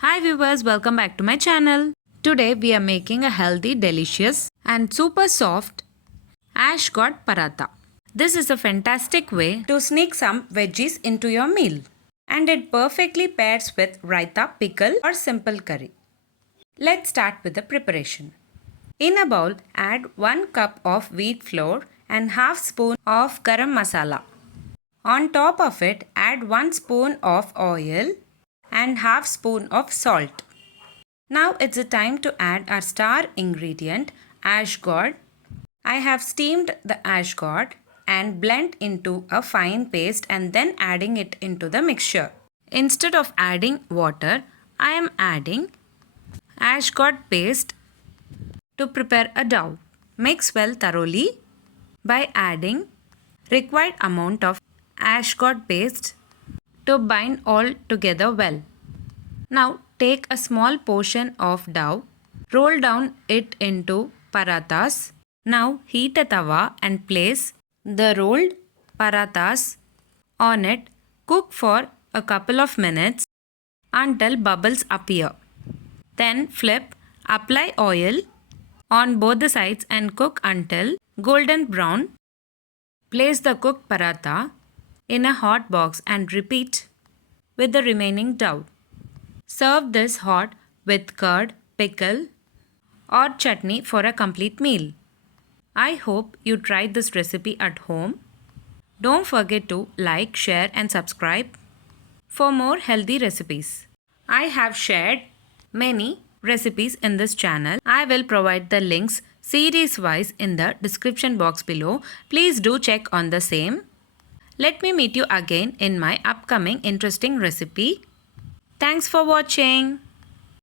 Hi viewers, welcome back to my channel. Today we are making a healthy, delicious and super soft Ash Gourd Paratha. This is a fantastic way to sneak some veggies into your meal. And it perfectly pairs with raita, pickle or simple curry. Let's start with the preparation. In a bowl, add 1 cup of wheat flour and half spoon of garam masala. On top of it, add 1 spoon of oil and half spoon of salt. Now it's the time to add our star ingredient, ash gourd. I have steamed the ash gourd and blend into a fine paste and then adding it into the mixture. Instead of adding water, I am adding ash gourd paste to prepare a dough. Mix well thoroughly by adding required amount of ash gourd paste to bind all together well. Now take a small portion of dough, roll down it into parathas. Now heat a tawa and place the rolled parathas on it. Cook for a couple of minutes until bubbles appear. Then flip, apply oil on both the sides and cook until golden brown. Place the cooked paratha in a hot box and repeat with the remaining dough. Serve this hot with curd, pickle or chutney for a complete meal. I hope you tried this recipe at home. Don't forget to like, share and subscribe for more healthy recipes. I have shared many recipes in this channel. I will provide the links series wise in the description box below. Please do check on the same. Let me meet you again in my upcoming interesting recipe. Thanks for watching.